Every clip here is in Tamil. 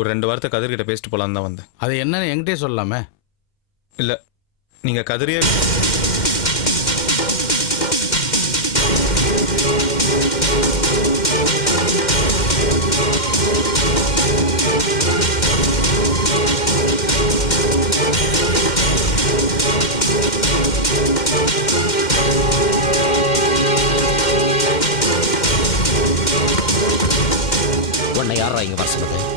ஒரு ரெண்டு வாரத்தை கதிர்கிட்ட பேசிட்டு போலான்னு தான் வந்தேன். அது என்னன்னு என்கிட்டயே சொல்லலாமே இல்லை நீங்கள் கதிரியே உன்னை யாரா இங்க வர சொன்னது?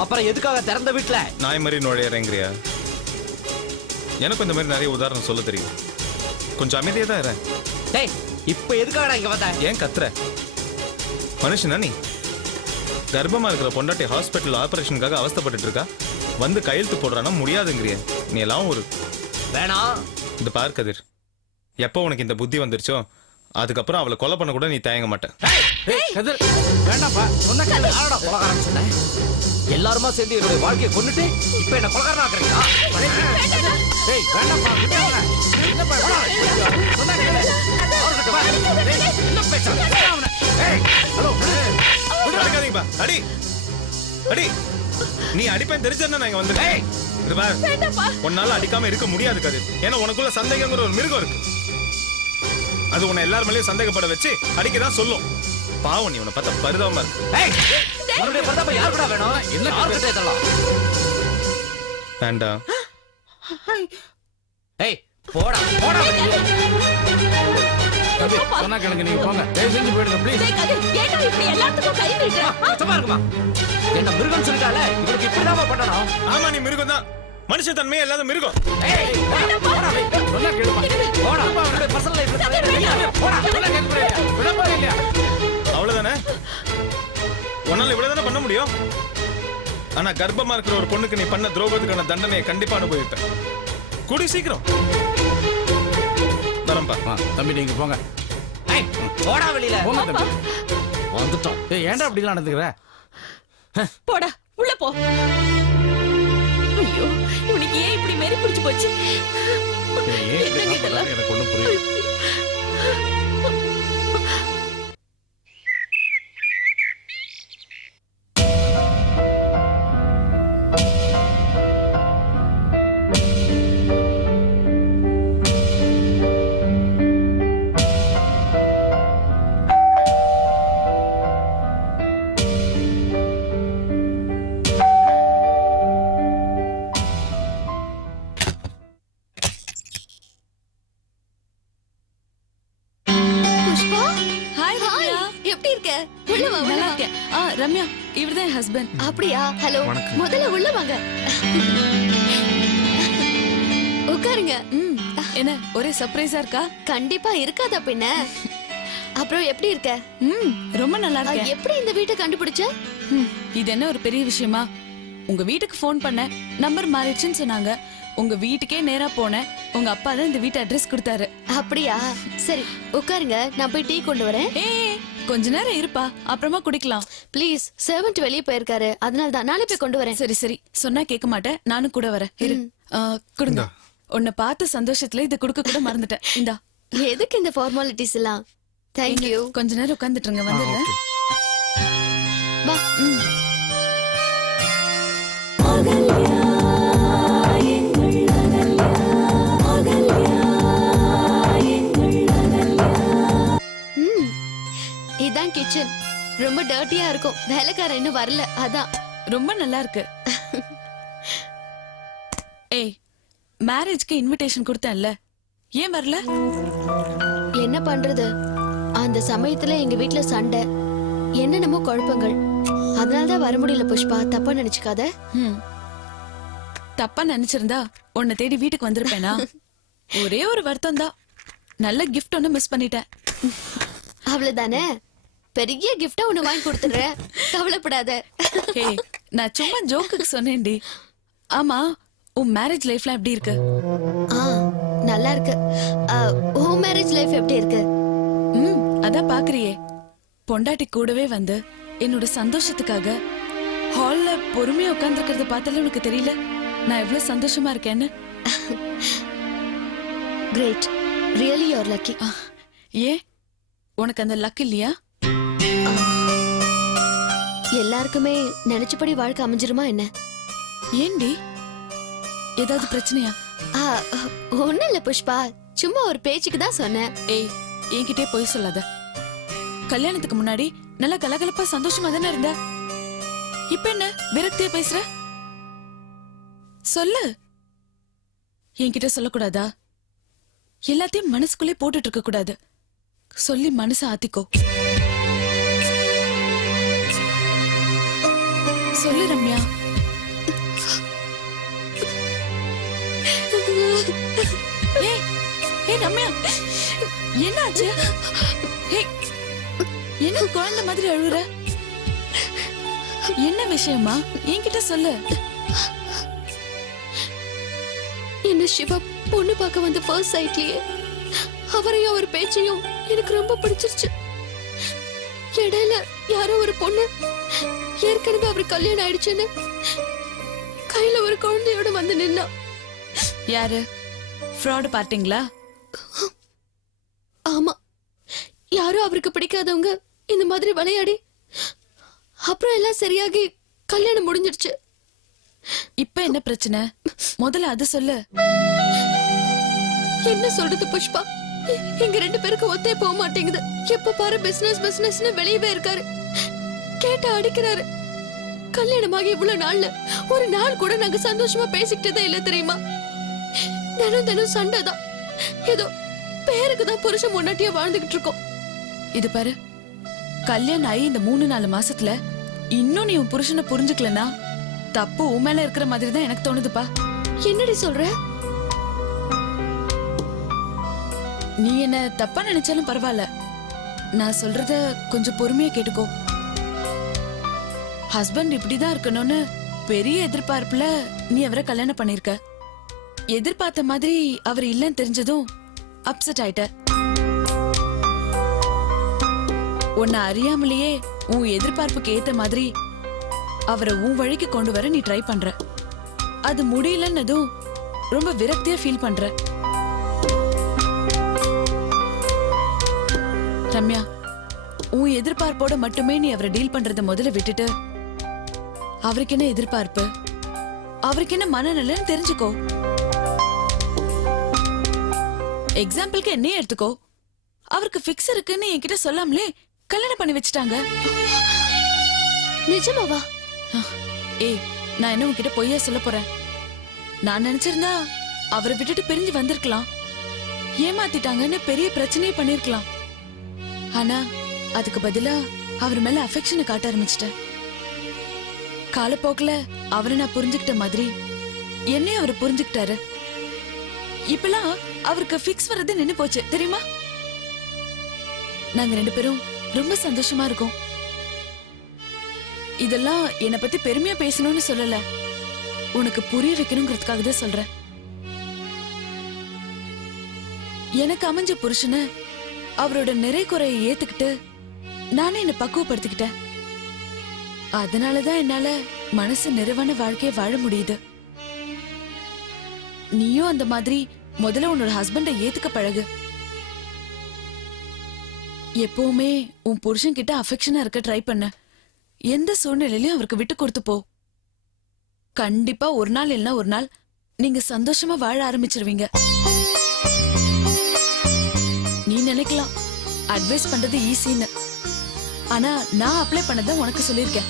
அப்புறம் எதுக்காக திறந்த வீட்டுல நாய் மாதிரி நுழையிறேங்கிறியா? எனக்கு இந்த மாதிரி நிறைய உதாரணம் சொல்ல தெரியும். கொஞ்சம் அமைதியாக தான் இரு. டேய் இப்ப எதுக்காக இங்க வந்த? ஏன் கத்துற? மனுஷனா நீ? கர்ப்பமா இருக்கிற பொண்டாட்டி ஹாஸ்பிட்டல் ஆபரேஷனுக்காக அவஸ்தைப்பட்டுட்டு இருக்கா வந்து கையெழுத்து போடுறானா முடியாதுங்கிறிய. நீ எல்லாம் ஒரு வேணாம். இந்த பார் கதிர். எப்போ உனக்கு இந்த புத்தி வந்துருச்சோ? அதுக்கப்புறம் அவளை கொலை பண்ண கூட நீ தயங்க மாட்ட ஏய், கதிர் வேண்டாம்ப்பா சொன்ன கேளு. யாரடா கொலகாரன் எல்லாருமா சேர்ந்து என்னுடைய வாழ்க்கையை கொண்டுட்டு இப்ப என்ன கொலகாரன் ஆக்குறீங்களா ஏய் வேண்டாம்ப்பா விட்டுடுங்க. என்னப்பா இவ்வளவு? சொன்னா கேளு. அவர்கிட்ட வா. டேய், என்ன பேச்சா? ஏய், ஹலோ அடிக்காதீங்கப்பா அடி அடி நீ அடிப்பேன் தெரிஞ்சா நான் இங்க வந்து ஏய். இது பார் உன்னால அடிக்காம இருக்க முடியாது கதிர் ஏன்னா உனக்குள்ள சந்தேகங்கிற ஒரு மிருகம் இருக்கு அது உன்னை எல்லார் மேலயும் சந்தேகப்பட வச்சு அடிக்க தான் சொல்லும். பாவம் நீ உன்னை பார்த்தா பரிதாபமா இருக்கு. வேணும்? என்ன வேண்டாம் ஏய் போடா போடா. சொன்னா கேளுங்க நீங்க போங்க. தயவு செஞ்சு போயிடுங்க ப்ளீஸ் டேய் கதிர், ஏன்டா இப்படி எல்லாத்துக்கும் கை நீட்டுற? அம்மா, சும்மா இருக்குமா என்ன மிருகம் சொல்லிட்டால? இவனுக்கு இப்படிதான் பண்ணணும். ஆமா நீ மிருகம் தான் மனுஷ தன்மையே இல்லாத மிருகம். அவ்வளவுதானே? உன்னால இவ்வளவுதானே பண்ண முடியும்? ஆனா கர்ப்பமா இருக்கிற ஒரு பொண்ணுக்கு நீ பண்ண துரோகத்துக்கான தண்டனையை கண்டிப்பா அனுபவிப்பேன். கூடி சீக்கிரம். வரம்பா. ஆ, தம்பி நீங்க போங்க. ஏய், போடா வெளியில. போங்க தம்பி. வந்துட்டோம் ஏய் ஏன்டா அப்படிலாம் நடந்துக்கிற? போடா உள்ள போ. ஐயோ இவனுக்கு ஏன் இப்படி மேரி பிடிச்சு போச்சு? எனக்கு ஒண்ணும் புரியல. இவர்தான் என் ஹஸ்பண்ட் அப்படியா? ஹலோ. முதல்ல உள்ள வாங்க. உட்காருங்க. ம். என்ன ஒரே சர்ப்ரைஸா இருக்கா? கண்டிப்பா இருக்காதா பின்ன? அப்புறம் எப்படி இருக்க? ம் ரொம்ப நல்லா இருக்கேன். எப்படி இந்த வீட்டை கண்டுபிடிச்ச? ம், இது என்ன ஒரு பெரிய விஷயமா? உங்க வீட்டுக்கு ஃபோன் பண்ணேன் நம்பர் மாறிடுச்சுன்னு சொன்னாங்க. உங்க வீட்டுக்கே நேரா போனேன் உங்க அப்பா தான் இந்த வீட்டு அட்ரஸ் கொடுத்தாரு. அப்படியா? சரி உட்காருங்க. நான் போய் டீ கொண்டு வரேன். ஏய் கொஞ்ச நேரம் இருப்பா. அப்புறமா குடிக்கலாம். ப்ளீஸ் சர்வெண்ட் வெளியே போயிருக்காரு. அதனால தான் நானே போய் கொண்டு வரேன். சரி சரி. சொன்னா கேட்க மாட்டேன். நானும் கூட வரேன். இரு. ஆ, கொடுங்க. உன்னை பார்த்த சந்தோஷத்துல இதை கொடுக்க கூட மறந்துட்டேன். இந்தா. எதுக்கு இந்த ஃபார்மாலிட்டிஸ் எல்லாம்? தேங்க்யூ கொஞ்ச நேரம் உட்காந்துட்டுருங்க வந்துடுறேன். வா ம். இதான் கிச்சன் ரொம்ப டர்ட்டியா இருக்கும். வேலைக்காரன் இன்னும் வரல. அதான். ரொம்ப நல்லா இருக்கு. ஏய் மேரேஜ்க்கு இன்விடேஷன் கொடுத்தேன்ல. ஏன் வரல? என்ன பண்றது? அந்த சமயத்துல எங்க வீட்ல சண்டை. என்னென்னமோ குழப்பங்கள். அதனாலதான் வர முடியல புஷ்பா. தப்பா நினைச்சுக்காத. ம். தப்பா நினைச்சிருந்தா உன்னை தேடி வீட்டுக்கு வந்திருப்பேனா? ஒரே ஒரு வருத்தம் தான். நல்ல கிஃப்ட் ஒன்னு மிஸ் பண்ணிட்டேன். அவ்வளவுதானே? பெரிய கிஃப்டா ஒண்ணு வாங்கி கொடுத்துடுறேன் கவலைப்படாத. ஏய் நான் சும்மா ஜோக்குக்கு சொன்னேன்டி. ஆமா உன் மேரேஜ் லைஃப்லாம் எப்படி இருக்கு? ஆ நல்லா இருக்கு. ஹோம் மேரேஜ் லைஃப் எப்படி இருக்கு? ம் அதான் பாக்குறியே. பொண்டாட்டி கூடவே வந்து என்னோட சந்தோஷத்துக்காக ஹால்ல பொறுமையா உட்கார்ந்துருக்கிறத பார்த்தாலே உனக்கு தெரியல. நான் எவ்வளவு சந்தோஷமா இருக்கேன்னு. கிரேட் ரியலி யூர் லக்கி ஏன்? உனக்கு அந்த லக் இல்லையா? எல்லாருக்குமே நினைச்சபடி வாழ்க்கை அமைஞ்சிருமா என்ன? ஏண்டி? ஏதாவது பிரச்சனையா? ஆ, ஒண்ணும் இல்ல புஷ்பா. சும்மா ஒரு பேச்சுக்கு தான் சொன்னேன். ஏய் என்கிட்டே போய் சொல்லாத. கல்யாணத்துக்கு முன்னாடி நல்லா கலகலப்பா சந்தோஷமா தானே இருந்த? இப்ப என்ன விரக்தியா பேசுற? சொல்லு. என்கிட்ட சொல்லக்கூடாதா? எல்லாத்தையும் மனசுக்குள்ளே போட்டுட்டு இருக்க கூடாது சொல்லி மனசை ஆத்திக்கோ. சொல்லு ரம்யா. ஏய் ஏய் ரம்யா. என்னாச்சு? ஏய் என்ன குழந்தை மாதிரி அழுகுற என்ன விஷயமா? என்கிட்ட சொல்லு. என்ன சிவா பொண்ணு பார்க்க வந்த ஃபர்ஸ்ட் சைட்லயே அவரையும் அவர் பேச்சையும் எனக்கு ரொம்ப பிடிச்சிருச்சு. இடையில யாரோ ஒரு பொண்ணு ஏற்கனவே அவர் கல்யாணம் ஆயிடுச்சுன்னு கையில ஒரு குழந்தையோட வந்து நின்னா. யாரு? ஃப்ராட் பார்ட்டிங்களா? ஆமா. யாரோ அவருக்கு பிடிக்காதவங்க இந்த மாதிரி விளையாடி அப்புறம் எல்லாம் சரியாகி கல்யாணம் முடிஞ்சிடுச்சு. இப்ப என்ன பிரச்சனை? முதல்ல அது சொல்லு. என்ன சொல்றது புஷ்பா? எங்க ரெண்டு பேருக்கு ஒத்தே போக மாட்டேங்குது. எப்ப பாரு பிசினஸ் பிசினஸ்னு வெளியவே இருக்காரு. கேட்டா அடிக்கிறாரு. கல்யாணமாகி இவ்வளவு நாள்ல ஒரு நாள் கூட நாங்க சந்தோஷமா பேசிக்கிட்டதே இல்ல தெரியுமா? தினம் தினம் சண்டை தான். ஏதோ பேருக்கு தான் புருஷன் முன்னாட்டியே வாழ்ந்துகிட்டு இருக்கோம். இது பாரு கல்யாணம் ஆகி இந்த மூணு நாலு மாசத்துல இன்னும் நீ உன் புருஷனை புரிஞ்சுக்கலனா தப்பு உன் மேல இருக்கிற மாதிரி தான் எனக்கு தோணுதுப்பா. என்னடி சொல்ற? நீ என்ன தப்பா நினைச்சாலும் பரவாயில்ல. நான் சொல்றத கொஞ்சம் பொறுமையா கேட்டுக்கோ. ஹஸ்பண்ட் இப்படிதான் இருக்கணும்னு பெரிய எதிர்பார்ப்புல நீ அவரை கல்யாணம் பண்ணிருக்க. எதிர்பார்த்த மாதிரி அவர் இல்லைன்னு தெரிஞ்சதும் அப்செட் ஆயிட்ட. உன்னை அறியாமலேயே உன் எதிர்பார்ப்புக்கு ஏத்த மாதிரி அவரை உன் வழிக்கு கொண்டு வர நீ ட்ரை பண்ற. அது முடியலன்னதும் ரொம்ப விரக்தியா ஃபீல் பண்ற. ரம்யா உன் எதிர்பார்ப்போட மட்டுமே நீ அவரை டீல் பண்றத முதல்ல விட்டுட்டு அவருக்கு என்ன எதிர்பார்ப்பு? அவருக்கு என்ன மனநிலைன்னு தெரிஞ்சுக்கோ. எக்ஸாம்பிளுக்கு என்னையே எடுத்துக்கோ. அவருக்கு ஃபிக்ஸ் இருக்குன்னு என்கிட்ட சொல்லாமலே கல்யாணம் பண்ணி வச்சுட்டாங்க. நிஜமாவா? ஏய் நான் என்ன உன்கிட்ட பொய்யா சொல்ல போறேன்? நான் நினைச்சிருந்தா அவரை விட்டுட்டு பிரிஞ்சு வந்திருக்கலாம். ஏமாத்திட்டாங்கன்னு பெரிய பிரச்சனையே பண்ணிருக்கலாம். ஆனா அதுக்கு பதிலா அவர் மேல அஃபெக்ஷனை காட்ட ஆரம்பிச்சிட்டேன் காலப்போக்கில் அவரை நான் புரிஞ்சுக்கிட்ட மாதிரி என்னையும் அவர் புரிஞ்சுக்கிட்டாரு. இப்பெல்லாம் அவருக்கு ஃபிக்ஸ் வர்றது நின்னு போச்சு தெரியுமா? நாங்க ரெண்டு பேரும் ரொம்ப சந்தோஷமா இருக்கோம். இதெல்லாம் என்னை பத்தி பெருமையா பேசணும்னு சொல்லல. உனக்கு புரிய வைக்கணுங்கிறதுக்காக தான் சொல்றேன். எனக்கு அமைஞ்ச புருஷனை அவரோட நிறை குறையை ஏத்துக்கிட்டு நானே என்னை பக்குவப்படுத்திக்கிட்டேன். அதனாலதான் என்னால மனசு நிறைவான வாழ்க்கைய வாழ முடியுது. நீயும் அந்த மாதிரி முதல்ல உன்னோட ஹஸ்பண்ட ஏத்துக்க பழகு. எப்பவுமே உன் புருஷன் கிட்ட அஃபெக்ஷனா இருக்க ட்ரை பண்ண. எந்த சூழ்நிலையிலும் அவருக்கு விட்டு கொடுத்து போ. கண்டிப்பா ஒரு நாள் இல்லைன்னா ஒரு நாள் நீங்க சந்தோஷமா வாழ ஆரம்பிச்சிருவீங்க. நினைக்கலாம். அட்வைஸ் பண்றது ஈஸின்னு ஆனா நான் அப்ளை பண்ணத உனக்கு சொல்லியிருக்கேன்.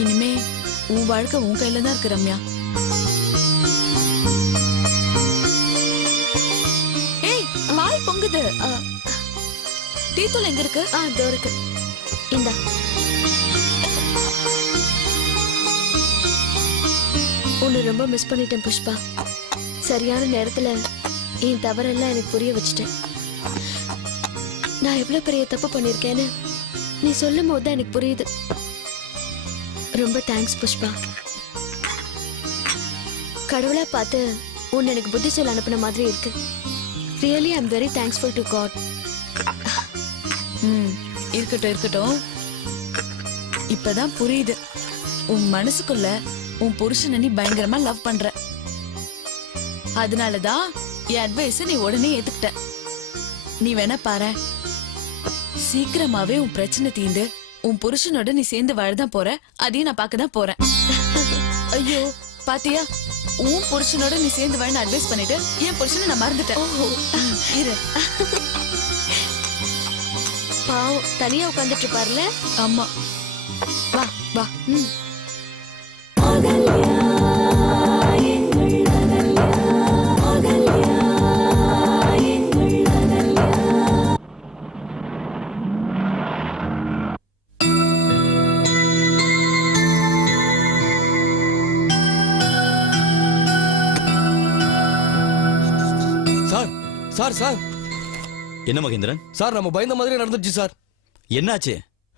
இனிமே உன் வாழ்க்கை உன் கையில தான் இருக்கு ரம்யா. ஏய் பால் பொங்குது. டீ தூள் எங்க இருக்கு? ஆ இதோ இருக்கு. இந்தா. உன்னை ரொம்ப மிஸ் பண்ணிட்டேன் புஷ்பா. சரியான நேரத்துல என் தவறெல்லாம் எனக்கு புரிய வச்சுட்டேன். நான் எவ்வளவு பெரிய தப்பு பண்ணிருக்கேன்னு நீ சொல்லும் போது தான் எனக்கு புரியுது. ரொம்ப தேங்க்ஸ் புஷ்பா. கடவுளா பார்த்து உன் எனக்கு புத்தி சொல்ல அனுப்பின மாதிரி இருக்கு. Really I'm very thanksful to God ம் இருக்கட்டும் இருக்கட்டும். இப்பதான் புரியுது. உன் மனசுக்குள்ள உன் புருஷனை நீ பயங்கரமா லவ் பண்ற. அதனாலதான் என் அட்வைஸ் நீ உடனே ஏத்துக்கிட்ட. நீ வேணா பாரு. சீக்கிரமாவே உன் பிரச்சனை தீந்து உன் புருஷனோட நீ சேர்ந்து வாழதான் போற. அதையும் நான் பார்க்க தான் போறேன். ஐயோ பாத்தியா? உன் புருஷனோட நீ சேர்ந்து வாழ அட்வைஸ் பண்ணிட்டு என் புருஷனை நான் மறந்துட்டேன். இரு. பாவம் தனியா உட்காந்துட்டு இருப்பார்ல? ஆமா. வா வா. ம். Sir sir. என்ன மகேந்திரன்? சார் நம்ம பயந்த மாதிரி நடந்துச்சு சார். என்னாச்சு?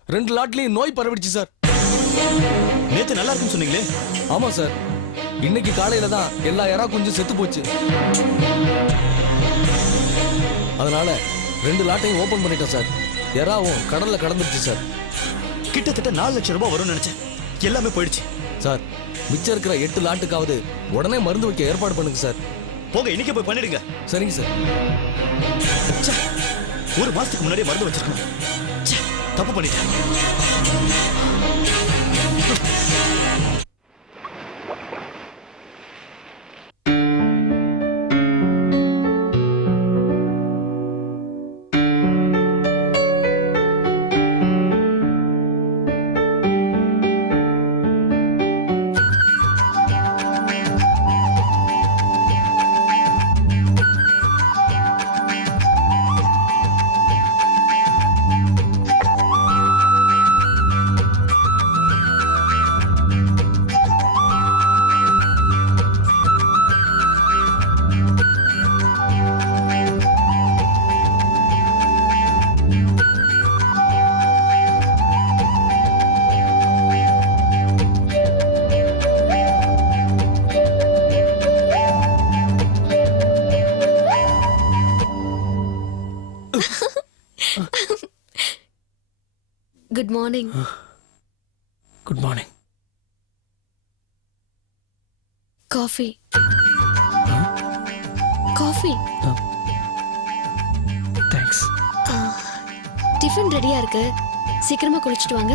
ரெண்டு லாட்லயும் நோய் பரவிடுச்சு சார். நேத்து நல்லா இருக்குன்னு சொன்னீங்களே? ஆமா சார். இன்னைக்கு காலையில தான் எல்லா இறா கொஞ்சம் செத்து போச்சு. அதனால ரெண்டு லாட்டையும் ஓபன் பண்ணிட்டோம் சார். எறாவும் கடல்ல கடந்துருச்சு சார். கிட்டத்தட்ட நாலு லட்சம் ரூபாய் வரும்னு நினைச்சேன். எல்லாமே போயிடுச்சு. சார் மிச்சம் இருக்கிற எட்டு லாட்டுக்காவது உடனே மருந்து வைக்க ஏற்பாடு பண்ணுங்க சார். போங்க இன்னைக்கு போய் பண்ணிடுங்க. சரிங்க சார். ஒரு மாசத்துக்கு முன்னாடியே மருந்து வச்சிருக்கணும். ச்சே, தப்பு பண்ணிட்டேன். Morning good morning coffee coffee thanks tiffin ரெடியா இருக்கு. சீக்கிரமா குளிச்சிட்டு வாங்க.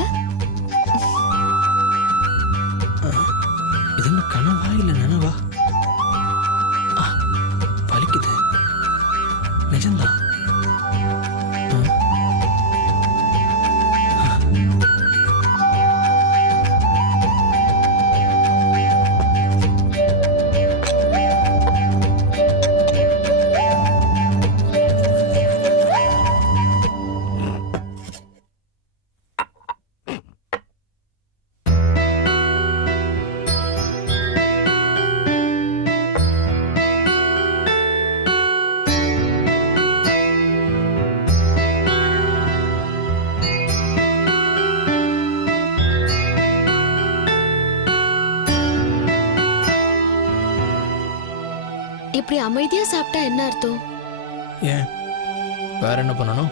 இப்படி அமைதியா சாப்பிட்டா என்ன அர்த்தம்? ஏன்? வேற என்ன பண்ணணும்?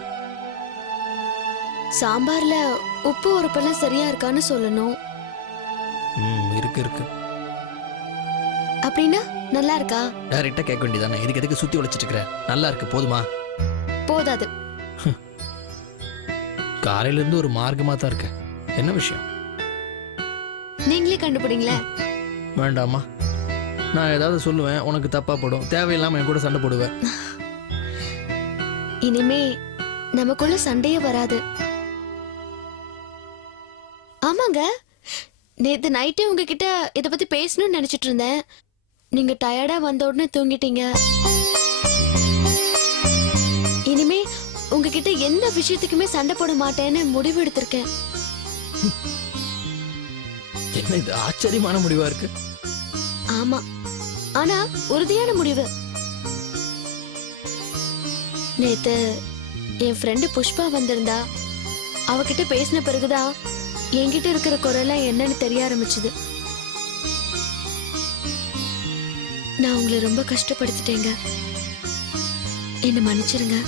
சாம்பார்ல உப்பு உரப்பெல்லாம் சரியா இருக்கான்னு சொல்லணும். ம் இருக்கு இருக்கு. அப்படின்னா நல்லா இருக்கா? டைரக்டா கேட்க வேண்டியதானே இதுக்கு எதுக்கு சுத்தி உழைச்சிட்டு இருக்கிற நல்லா இருக்கு போதுமா? போதாது. காலையில இருந்து ஒரு மார்க்கமா தான் இருக்க என்ன விஷயம்? நீங்களே கண்டுபிடிங்களேன். வேண்டாமா? நான் ஏதாவது சொல்லுவேன் உனக்கு தப்பா படும். தேவையில்லாம என் கூட சண்டை போடுவேன் இனிமே நமக்குள்ள சண்டையே வராது. ஆமாங்க. நேத்து நைட்டே உங்ககிட்ட இத பத்தி பேசணும்னு நினைச்சிட்டு இருந்தேன். நீங்க டயர்டா வந்த உடனே தூங்கிட்டீங்க. இனிமே உங்ககிட்ட எந்த விஷயத்துக்குமே சண்டை போட மாட்டேன்னு முடிவு எடுத்திருக்கேன். என்ன இது ஆச்சரியமான முடிவா இருக்கு? ஆமா. ஆனா உறுதியான முடிவு. நேத்து என் ஃப்ரெண்டு புஷ்பா வந்திருந்தா அவகிட்ட பேசின பிறகுதான் என்கிட்ட இருக்கிற குரலாம் என்னன்னு தெரிய ஆரம்பிச்சது. நான் உங்களை ரொம்ப கஷ்டப்படுத்திட்டேங்க. என்ன மன்னிச்சிருங்க.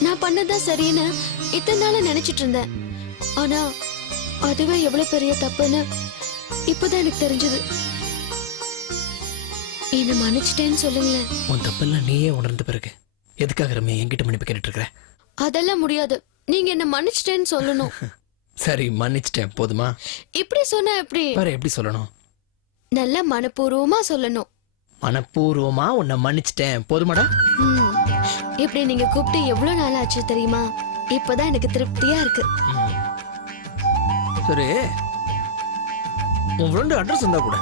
நான் பண்ணதான் சரின்னு இத்தனை நாளா நினைச்சிட்டு இருந்தேன். ஆனா அதுவே எவ்வளவு பெரிய தப்புன்னு இப்பதான் எனக்கு தெரிஞ்சது. என்ன மன்னிச்சிட்டேன்னு சொல்லுங்களேன். உன் தப்பெல்லாம் நீயே உணர்ந்த பிறகு எதுக்காக ரம்யா என்கிட்ட மன்னிப்பு கேட்டுட்டு இருக்கிற அதெல்லாம் முடியாது. நீங்க என்ன மன்னிச்சிட்டேன்னு சொல்லணும். சரி மன்னிச்சிட்டேன். போதுமா? இப்படி சொன்னா எப்படி? வேற எப்படி சொல்லணும்? நல்ல மனப்பூர்வமா சொல்லணும். மனப்பூர்வமா உன்னை மன்னிச்சிட்டேன். போதுமாடா? ம். இப்படி நீங்க கூப்பிட்டு எவ்வளவு நாள் ஆச்சு தெரியுமா? இப்பதான் எனக்கு திருப்தியா இருக்கு. சரி. உன் ஃப்ரெண்டு அட்ரஸ் இருந்தா கூட.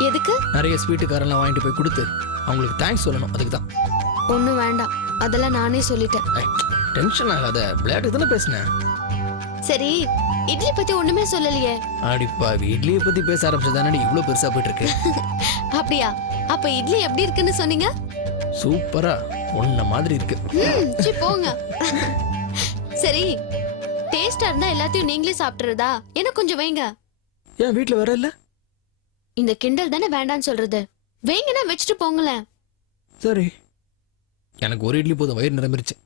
எதுக்கு? நிறைய ஸ்வீட்டு காரெல்லாம் வாங்கிட்டு போய் கொடுத்து அவங்களுக்கு தேங்க்ஸ் சொல்லணும். அதுக்கு தான் ஒண்ணும் வேண்டாம். அதெல்லாம் நானே சொல்லிட்டேன். டென்ஷன் ஆகாத. விளையாட்டு தானே பேசினேன் சரி இட்லி பத்தி ஒண்ணுமே சொல்லலையே. அடிப்பா இட்லியை பத்தி பேச ஆரம்பிச்சதானடி? இவ்வளவு பெருசா போயிட்டு இருக்கு அப்படியா? அப்ப இட்லி எப்படி இருக்குன்னு சொன்னீங்க? சூப்பரா. உன்ன மாதிரி இருக்கு. போங்க. சரி டேஸ்டா இருந்தா எல்லாத்தையும் நீங்களே சாப்பிட்டுறதா? எனக்கு கொஞ்சம் வைங்க. ஏன் வீட்ல வேற இல்ல? இந்த கிண்டல் தானே வேண்டாம்னு சொல்றது? வைங்கன்னா வச்சுட்டு போங்களேன். சரி. எனக்கு ஒரு இட்லி போதும் வயிறு நிரம்பிருச்சு.